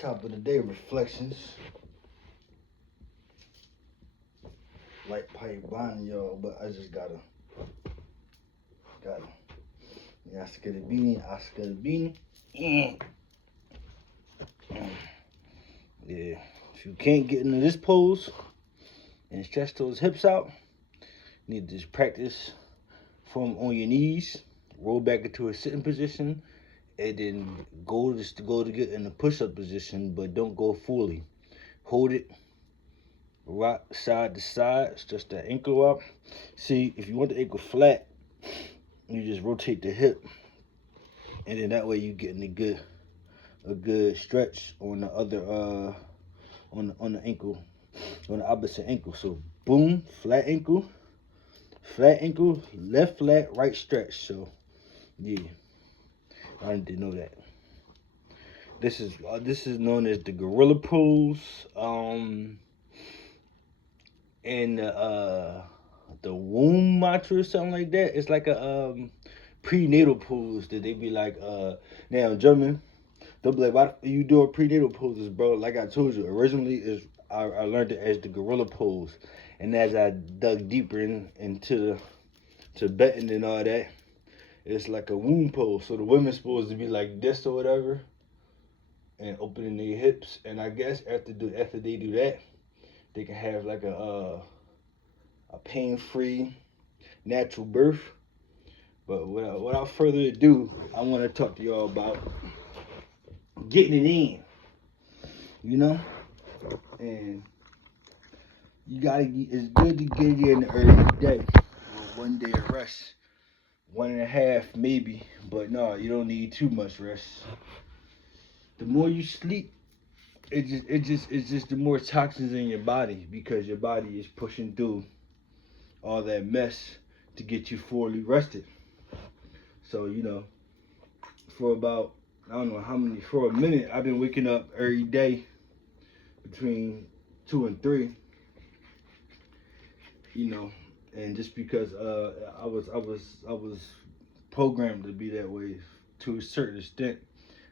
Top of the day reflections. Light pipe blinding y'all, but I just gotta. Oscar the beanie. Yeah. If you can't get into this pose and stretch those hips out, you need to just practice from on your knees, roll back into a sitting position, and then go to get in the push-up position, but don't go fully. Hold it, rock side to side, stretch that ankle up. See, if you want the ankle flat, you just rotate the hip, and then that way you getting a good stretch on the other on the ankle, on the opposite ankle. So boom, flat ankle, left flat, right stretch. So yeah, I didn't know that. This is known as the gorilla pose. And the womb mantra or something like that. It's like a prenatal pose that they be like now in German. They'll be like, why you doing prenatal poses, bro? Like I told you, originally is I learned it as the gorilla pose, and as I dug deeper into the Tibetan and all that, it's like a womb pose. So the women's supposed to be like this or whatever, and opening their hips. And I guess after they do that, they can have like a pain-free natural birth. But without further ado, I want to talk to y'all about getting it in, you know? And it's good to get it in the early day. With 1 day of rest, 1.5 maybe, but no, you don't need too much rest. The more you sleep, it's just the more toxins in your body, because your body is pushing through all that mess to get you fully rested. So, for about, I don't know how many, for a minute, I've been waking up every day between 2 and 3, and just because I was programmed to be that way to a certain extent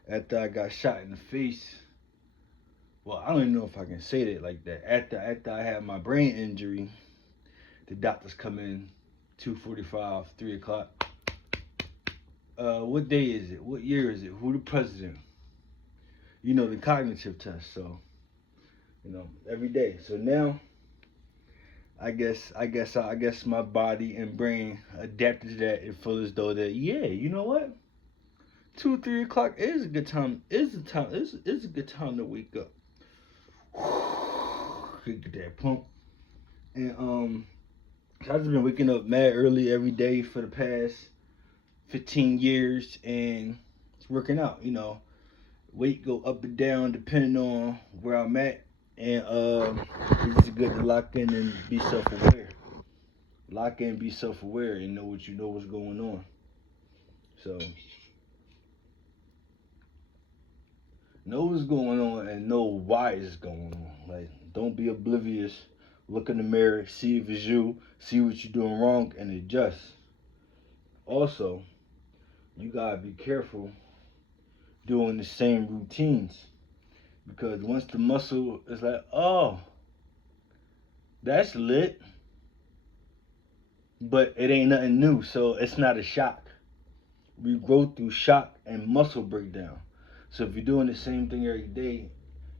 after I got shot in the face. Well, I don't even know if I can say that like that. After I had my brain injury, the doctors come in 2:45, 3 o'clock. What day is it? What year is it? Who the president? The cognitive test. So, every day. So now, I guess my body and brain adapted to that and feel as though that, yeah, you know what? 2, 3 o'clock is a good time. Is a good time to wake up. Get that pump. And I've just been waking up mad early every day for the past 15 years, and it's working out. Weight go up and down depending on where I'm at, and it's good to lock in and be self-aware. Lock in, be self-aware, and know what's going on. So know what's going on and know why it's going on. Like, don't be oblivious. Look in the mirror, see if it's you, see what you're doing wrong, and adjust. Also, you gotta be careful doing the same routines, because once the muscle is like, oh, that's lit, but it ain't nothing new, so it's not a shock. We go through shock and muscle breakdown. So if you're doing the same thing every day,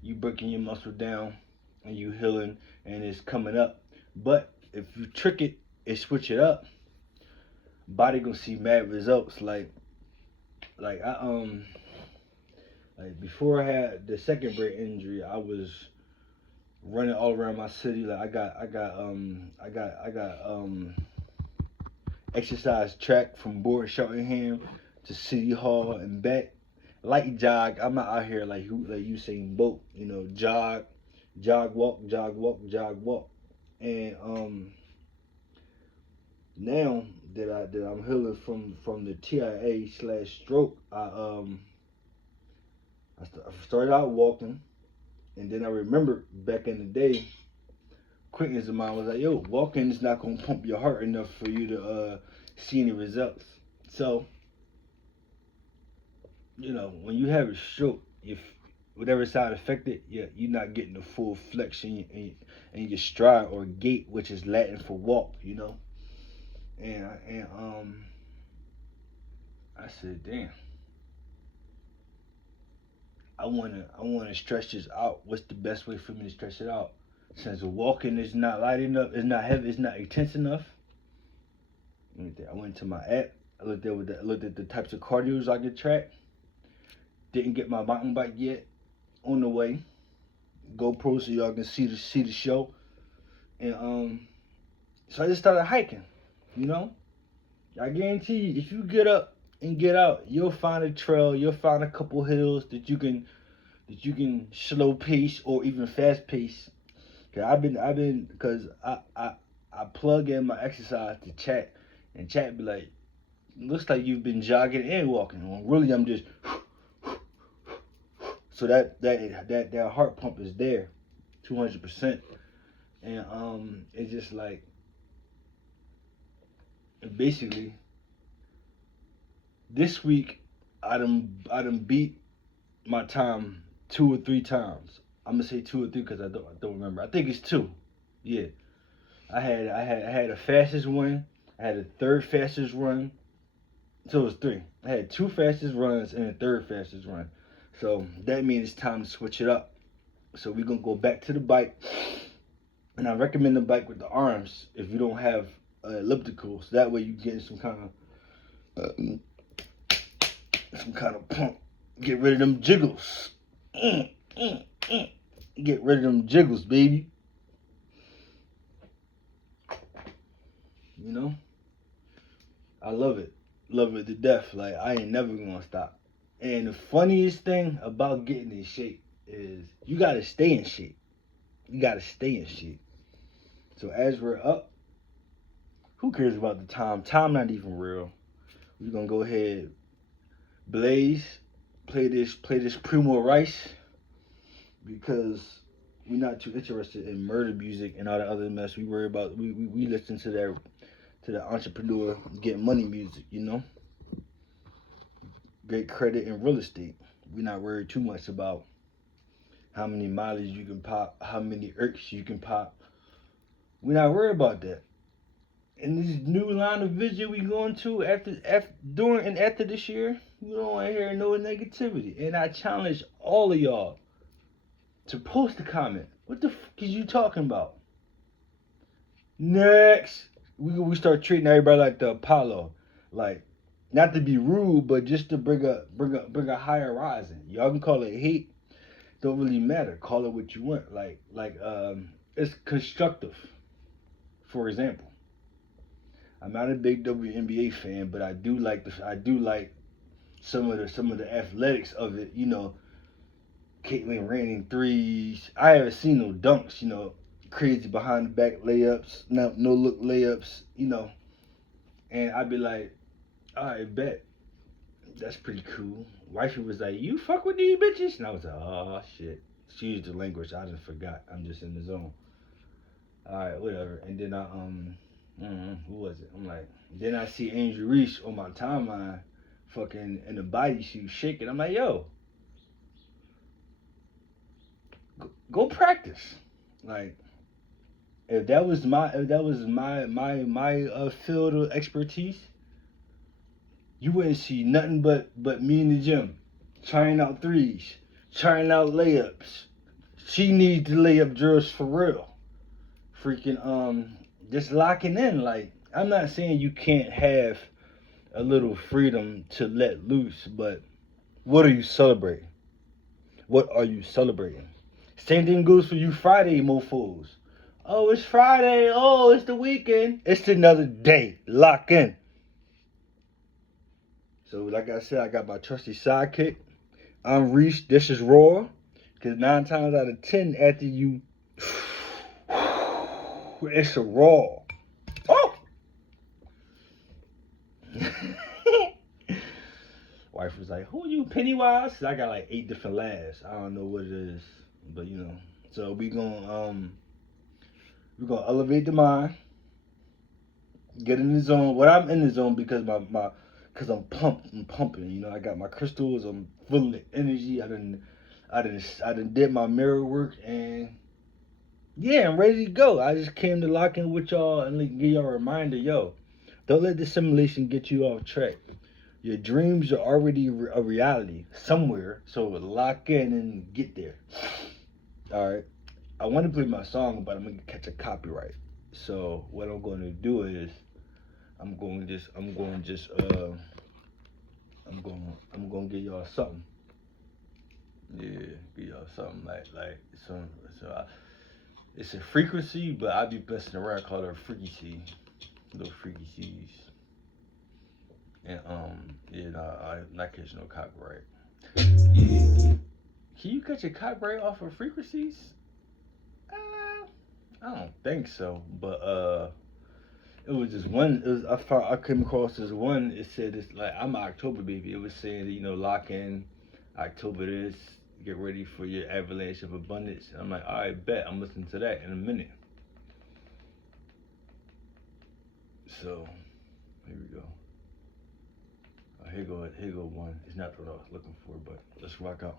you breaking your muscle down and you healing and it's coming up. But if you trick it and switch it up, body gonna see mad results. Like before I had the second brain injury, I was running all around my city. Like I got exercise track from Board Cheltenham to City Hall and back. Light jog. I'm not out here like Usain Bolt. Jog, walk, jog, walk, jog, walk. And now that I'm healing from the TIA/stroke, I started out walking, and then I remembered back in the day, acquaintance of mine was like, yo, walking is not gonna pump your heart enough for you to see any results. So, when you have a stroke, whatever side affected, yeah, you're not getting the full flexion in your stride or gait, which is Latin for walk, you know. And I said, damn, I wanna stretch this out. What's the best way for me to stretch it out? Since walking is not light enough, it's not heavy, it's not intense enough. I went to my app. I looked at the types of cardios I could track. Didn't get my mountain bike yet. On the way. GoPro so y'all can see the show. And so I just started hiking. You know? I guarantee you, if you get up and get out, you'll find a trail, you'll find a couple hills that you can slow pace or even fast pace. Cause I plug in my exercise to chat, and chat be like, looks like you've been jogging and walking. Well, really, I'm just so that heart pump is there, 200%, and it's just like basically this week I done beat my time 2 or 3 times. I'm gonna say 2 or 3 because I don't remember. I think it's 2. Yeah, I had a fastest one. I had a third fastest run. So it was 3. I had 2 fastest runs and a third fastest run. So that means it's time to switch it up. So we're gonna go back to the bike, and I recommend the bike with the arms if you don't have elliptical. So that way you get some kind of pump. Get rid of them jiggles. Get rid of them jiggles, baby. You know, I love it to death. Like I ain't never gonna stop. And the funniest thing about getting in shape is you gotta stay in shape. You gotta stay in shape. So as we're up, who cares about the time? Time not even real. We're gonna go ahead, blaze, play this Primo Rice because we're not too interested in murder music and all the other mess. We worry about we listen to the entrepreneur getting money music, you know. Great credit in real estate. We're not worried too much about how many mileage you can pop, how many irks you can pop. We're not worried about that. In this new line of vision we going to after this year, we don't want to hear no negativity. And I challenge all of y'all to post a comment. What the fuck is you talking about? Next, we start treating everybody like the Apollo, like not to be rude, but just to bring a higher rising. Y'all can call it hate, don't really matter. Call it what you want. It's constructive. For example, I'm not a big WNBA fan, but I do like some of the athletics of it. You know, Caitlyn raining threes. I haven't seen no dunks. You know, crazy behind the back layups, no look layups. You know, and I'd be like, I bet that's pretty cool. Wifey was like, you fuck with these bitches, and I was like, oh shit. She used the language. I just forgot. I'm just in the zone. All right, whatever. And then who was it? I'm like, then I see Angel Reese on my timeline, fucking in the bodysuit shaking. I'm like, yo, go practice. Like, if that was my field of expertise, you wouldn't see nothing but me in the gym, trying out threes, trying out layups. She needs to lay up drills for real. Freaking just locking in. Like, I'm not saying you can't have a little freedom to let loose, but what are you celebrating? What are you celebrating? Same thing goes for you Friday mofos. Oh, it's Friday. Oh, it's the weekend. It's another day. Lock in. So, like I said, I got my trusty sidekick. I'm Reese. This is Raw. Because 9 times out of 10, after you, it's a Raw. Oh! Wife was like, who are you, Pennywise? I got like 8 different laughs. I don't know what it is. But, you know. So, we're gonna elevate the mind. Get in the zone. Well, I'm in the zone because because I'm pumping. You know, I got my crystals. I'm full of energy. I done did my mirror work, and yeah, I'm ready to go. I just came to lock in with y'all and give y'all a reminder, yo. Don't let the simulation get you off track. Your dreams are already a reality somewhere, so lock in and get there. All right. I want to play my song, but I'm gonna catch a copyright. So what I'm going to do is I'm going to just I'm going to give y'all something. Yeah, give y'all something like some. It's a frequency, but I be messing around, called a frequency, little frequencies. And yeah, no, I'm not catching no copyright. Yeah. Can you catch a copyright off of frequencies? I don't think so, but it was just one. It was, I came across this one. It said it's like I'm an October baby. It was saying that, lock in October this, get ready for your avalanche of abundance. And I'm like, all right, bet I'm listening to that in a minute. So here we go. Here go one. It's not what I was looking for, but let's rock out.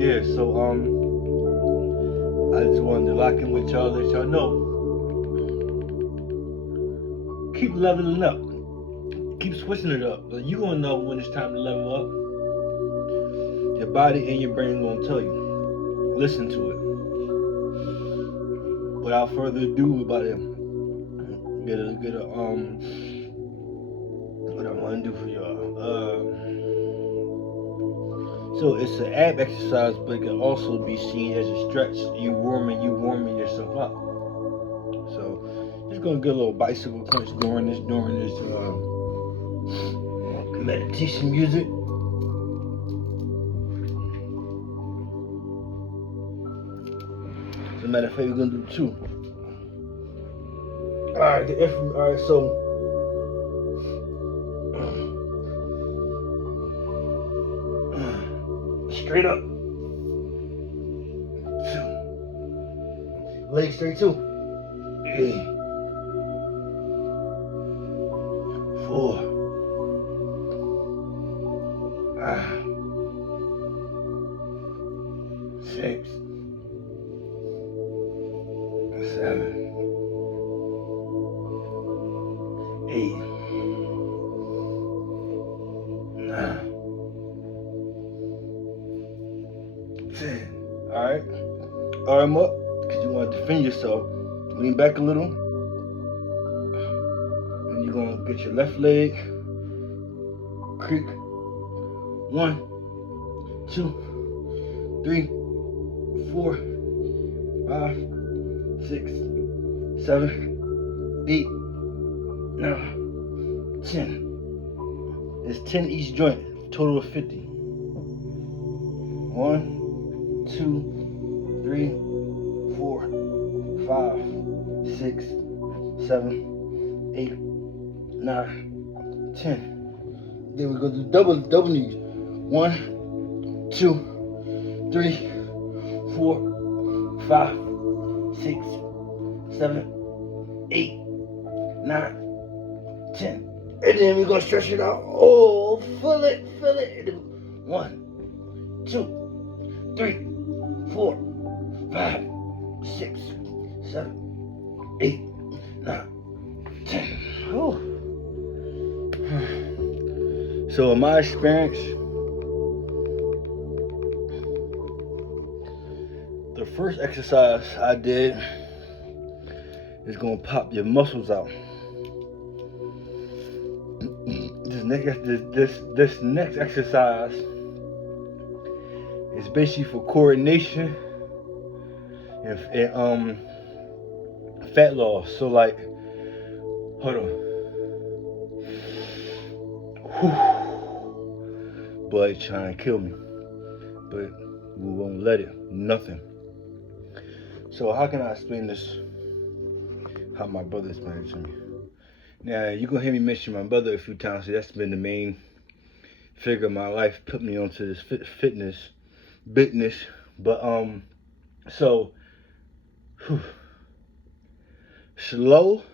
Yeah, so I just wanted to lock in with y'all, let y'all know. Keep leveling up. Keep switching it up. You gonna know when it's time to level up. Your body and your brain gonna tell you. Listen to it. Without further ado about it, get a what I wanna do for y'all. So it's an ab exercise, but it can also be seen as a stretch. You warming yourself up. So just gonna get a little bicycle crunch during this meditation music. As a matter of fact, we're gonna do two. Alright, so straight up. 2. Legs straight too. 4. 6. 7. 8. 9. 10. Alright. Arm up, because you want to defend yourself. Lean back a little. And you're going to get your left leg. Creak. 1, 2, 3, 4, 5, 6, 7, 8, 9, 10. It's 10 each joint, total of 50. 1, 2, 3, 4, 5, 6, 7, 8, 9, 10. Then we go to double knees. 1, 2, 3, 4, 5, 6, 7, 8, 9, 10. And then we're gonna stretch it out. Oh, feel it. 1, 2, 3, 4, 5, 6, 7, 8, 9, 10. Oh. So in my experience, the first exercise I did is gonna pop your muscles out. This next exercise is basically for coordination and fat loss. So like, hold on. Whew. Boy, trying to kill me, but we won't let it. Nothing. So how can I explain this? How my brother explained it to me. Now you're gonna hear me mention my brother a few times. So that's been the main figure of my life, put me onto this fitness business. But so whew, slow,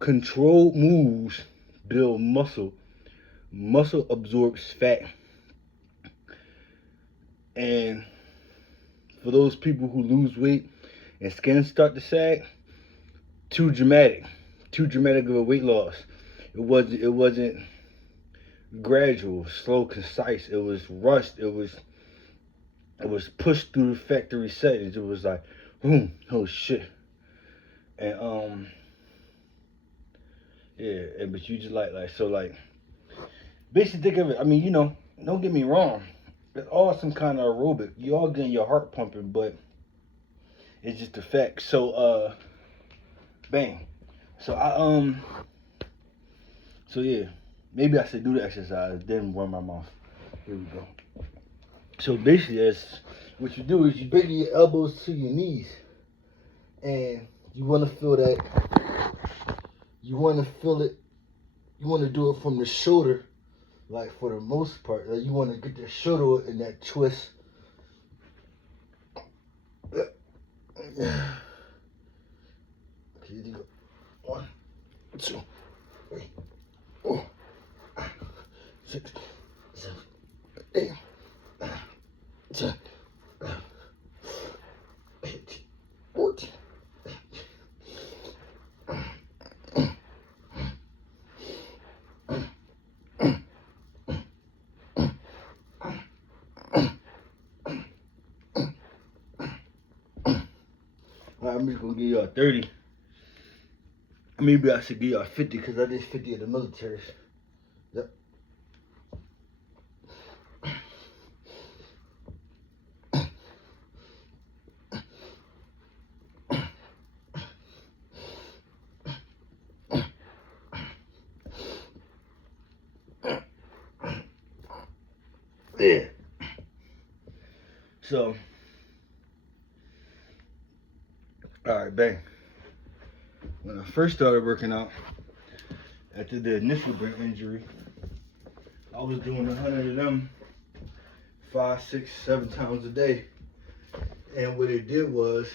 controlled moves build muscle. Muscle absorbs fat. And for those people who lose weight and skin start to sag, too dramatic of a weight loss. It wasn't gradual, slow, concise. It was rushed. It was pushed through the factory settings. It was like, oh shit. And yeah, but you just like so like basically think of it. I mean, you know, don't get me wrong. It's all some kind of aerobic. You all getting your heart pumping, but it's just a fact. So bang. So so yeah, maybe I should do the exercise, then run my mouth. Here we go. So basically, what you do is you bring your elbows to your knees, and you want to feel that. You want to feel it. You want to do it from the shoulder, like for the most part. Like you want to get the shoulder in that twist. Okay, here you go. 1, 2, 3, 4, 5, 6, 7, 8, 9, 10, 11, 13, 14. I'm just gonna give y'all 30. Maybe I should give y'all 50 because I did 50 at the military. Yep. Yeah. So, alright, bang. When I first started working out, after the initial brain injury, I was doing 100 of them 5, 6, 7 times a day. And what it did was,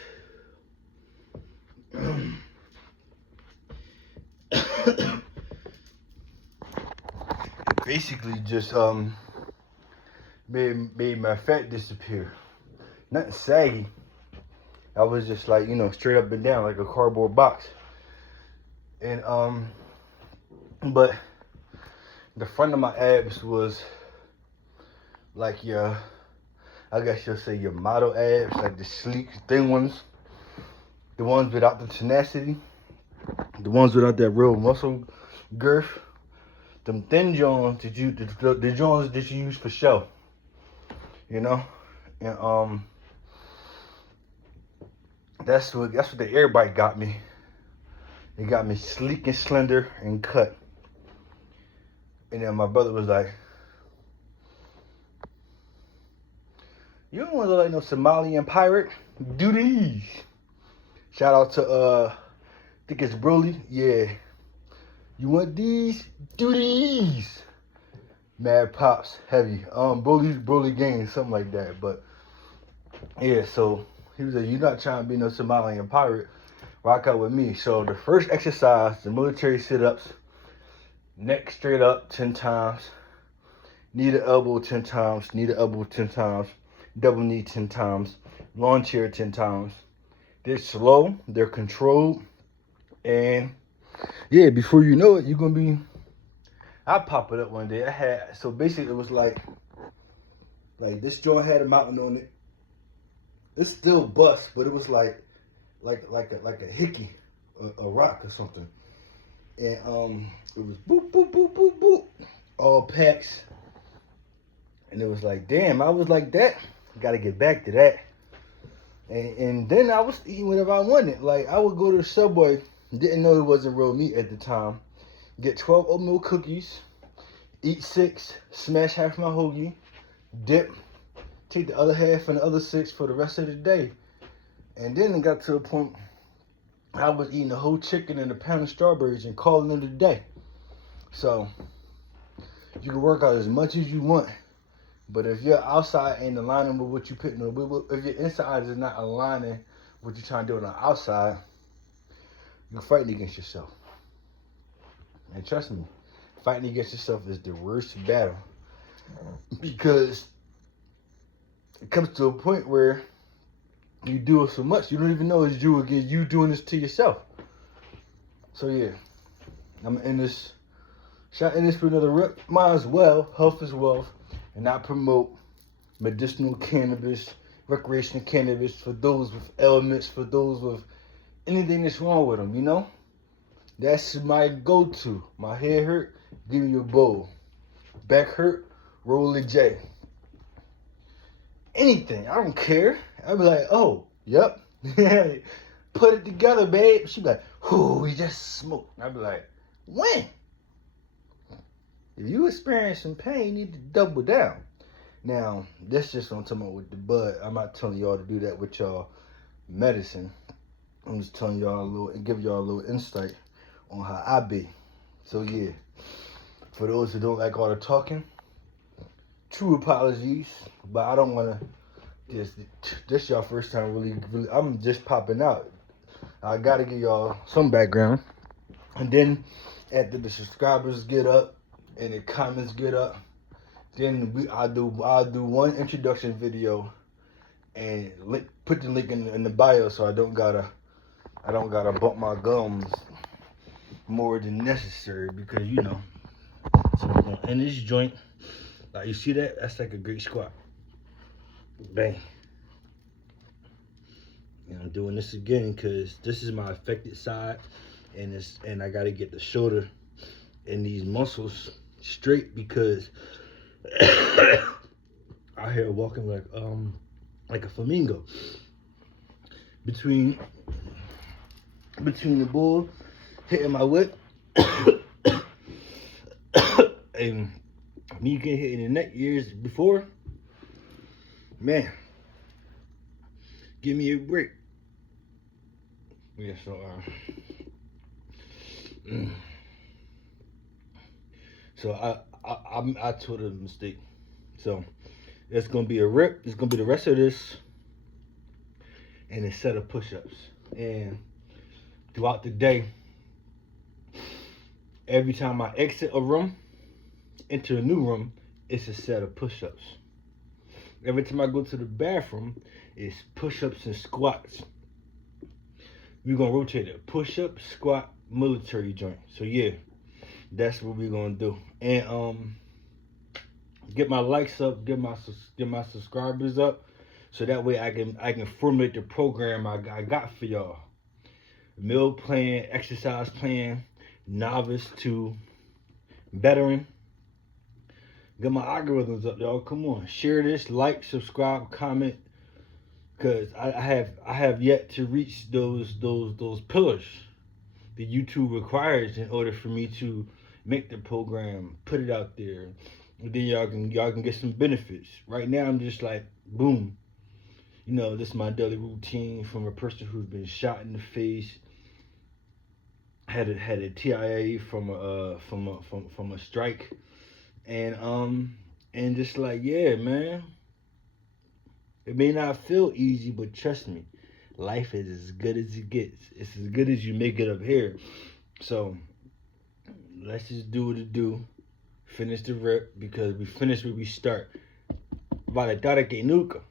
basically just made my fat disappear. Nothing saggy. I was just like, you know, straight up and down like a cardboard box. And but the front of my abs was like your, I guess you'll say your model abs, like the sleek, thin ones, the ones without the tenacity, the ones without that real muscle girth, them thin joints that the joints that you use for show, you know, and that's what the air bike got me. It got me sleek and slender and cut. And then my brother was like, "You don't want to look like no Somalian pirate. Do these." Shout out to I think it's Broly. Yeah. You want these? Do these. Mad Pops heavy. Broly gang, something like that. But yeah, so he was like, "You're not trying to be no Somalian pirate. Rock out with me." So the first exercise, the military sit-ups, neck straight up 10 times, knee to elbow 10 times, knee to elbow 10 times, double knee 10 times, lawn chair 10 times. They're slow, they're controlled, and yeah, before you know it, you're gonna be I pop it up one day. I had so basically it was like this joint had a mountain on it. It's still bust, but it was like a hickey, a rock or something. And it was boop boop boop boop boop, all packs. And it was like, damn, I was like that. Got to get back to that. And then I was eating whatever I wanted. Like I would go to the Subway, didn't know it wasn't real meat at the time. Get 12 oatmeal cookies, eat 6, smash half my hoagie, dip, take the other half and the other 6 for the rest of the day. And then it got to a point I was eating a whole chicken and a pound of strawberries and calling it a day. So you can work out as much as you want, but if your outside ain't aligning with what you putting on, if your inside is not aligning with what you're trying to do on the outside, you're fighting against yourself. And trust me, fighting against yourself is the worst battle, because it comes to a point where you do it so much you don't even know it's you again. You doing this to yourself. So yeah, I'm in this. Shot in this for another rep. Might as well, health is wealth, and not promote medicinal cannabis, recreational cannabis for those with ailments, for those with anything that's wrong with them. You know, that's my go-to. My head hurt, give me a bowl. Back hurt, roll a J. Anything, I don't care. I'd be like, oh, yep. Put it together, babe. She'd be like, whoo, we just smoked. I'd be like, when? If you experience some pain, you need to double down. Now, that's just what I'm talking about with the bud. I'm not telling y'all to do that with y'all medicine. I'm just telling y'all a little and give y'all a little insight on how I be. So yeah, for those who don't like all the talking, true apologies, but I don't want to. This y'all first time really. I'm just popping out. I gotta give y'all some background, and then after the subscribers get up and the comments get up, then I'll do one introduction video and put the link in the bio, so I don't gotta bump my gums more than necessary, because you know. So in this joint, like you see that, that's like a great squat. Bang. And I'm doing this again because this is my affected side, and I gotta get the shoulder and these muscles straight, because out here walking like a flamingo between the bull hitting my whip and me getting hit in the neck years before. Man, give me a break. Yeah, so I told a mistake. So it's gonna be a rip. It's gonna be the rest of this and a set of push-ups. And throughout the day, every time I exit a room, enter a new room, it's a set of push-ups. Every time I go to the bathroom, it's push-ups and squats. We're gonna rotate it: push-up, squat, military joint. So yeah, that's what we're gonna do. And get my likes up, get my subscribers up, so that way I can formulate the program I got for y'all. Meal plan, exercise plan, novice to veteran. Get my algorithms up, y'all. Come on, share this, like, subscribe, comment, because I have yet to reach those pillars that YouTube requires in order for me to make the program, put it out there, and then y'all can get some benefits. Right now I'm just like, boom, you know, this is my daily routine from a person who's been shot in the face, had a TIA from a strike, and just like, yeah, man, it may not feel easy, but trust me, life is as good as it gets. It's as good as you make it up here. So let's just do what it do. Finish the rep, because we finish where we start. Vale tarde que nunca.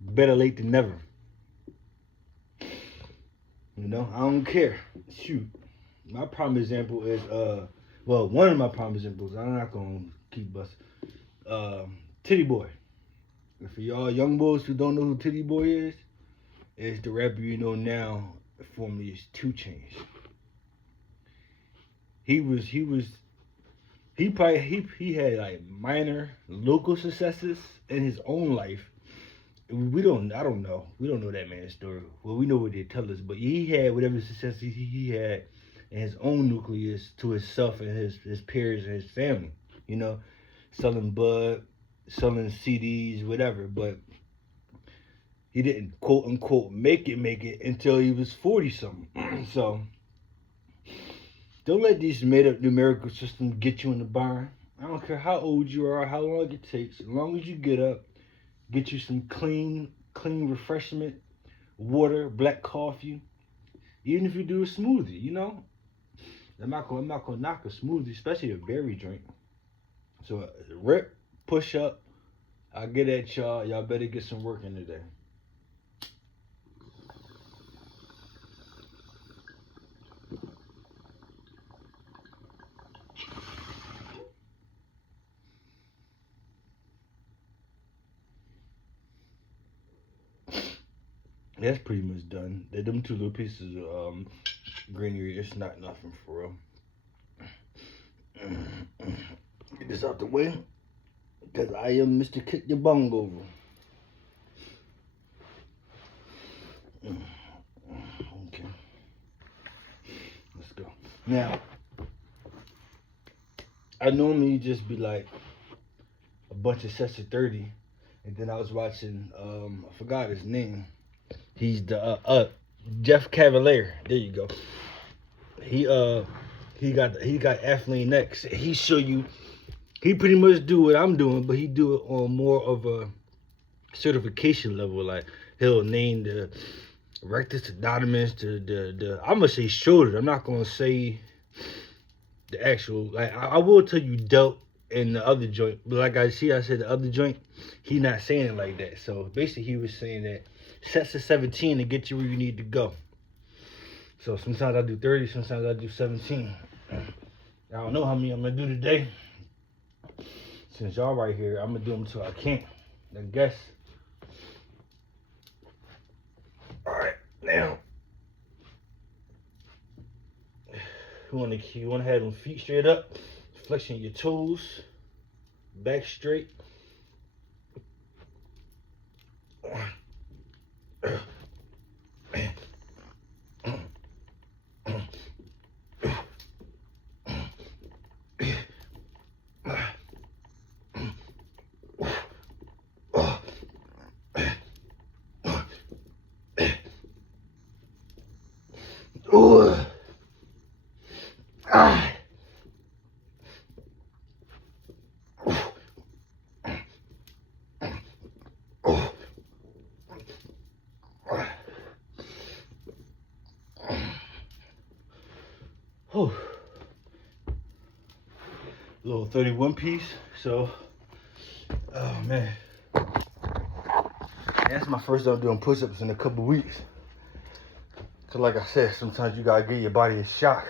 Better late than never. You know, I don't care. Shoot. My prime example is well, one of my prime examples. I'm not gonna keep busting. Titty Boy. And for y'all young boys who don't know who Titty Boy is the rapper you know now, formerly is 2 Chainz. He had like minor local successes in his own life. I don't know. We don't know that man's story. Well, we know what they tell us, but he had whatever success he had in his own nucleus to himself and his peers and his family. You know, selling bud, selling CDs, whatever. But he didn't quote unquote make it until he was 40 something. So don't let these made up numerical systems get you in the barn. I don't care how old you are, how long it takes, as long as you get up, get you some clean refreshment, water, black coffee. Even if you do a smoothie, you know. I'm not gonna knock a smoothie, especially a berry drink. So rip, push up. I'll get at y'all. Y'all better get some work in today. That's pretty much done. Them 2 little pieces of greenery, it's not nothing for real. Get this out the way, because I am Mr. Kick Your Bung Over. Okay. Let's go. Now, I normally just be like a bunch of sets of 30, and then I was watching, I forgot his name. He's the Jeff Cavalier. There you go. He got Athlean X. He show you. He pretty much do what I'm doing, but he do it on more of a certification level. Like he'll name the rectus abdominis, the I'm gonna say shoulder. I'm not gonna say the actual. Like I will tell you delt in the other joint, but like I said the other joint. He not saying it like that. So basically, he was saying that sets of 17 to get you where you need to go. So sometimes I do 30, sometimes I do 17. I don't know how many I'm gonna do today. Since y'all right here, I'm gonna do them till I can't. I guess. All right, now you wanna have them feet straight up, flexing your toes, back straight. Little 31 piece. So, oh man, that's my first time doing push-ups in a couple weeks. So like I said, sometimes you gotta give your body a shock.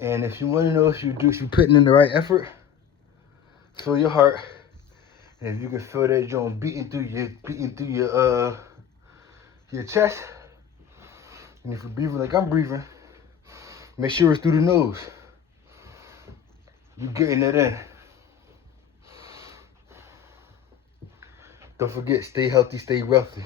And if you want to know if you're putting in the right effort, feel your heart. And if you can feel that joint beating through your chest, and if you're breathing like I'm breathing, make sure it's through the nose. You getting it in. Don't forget, stay healthy, stay wealthy.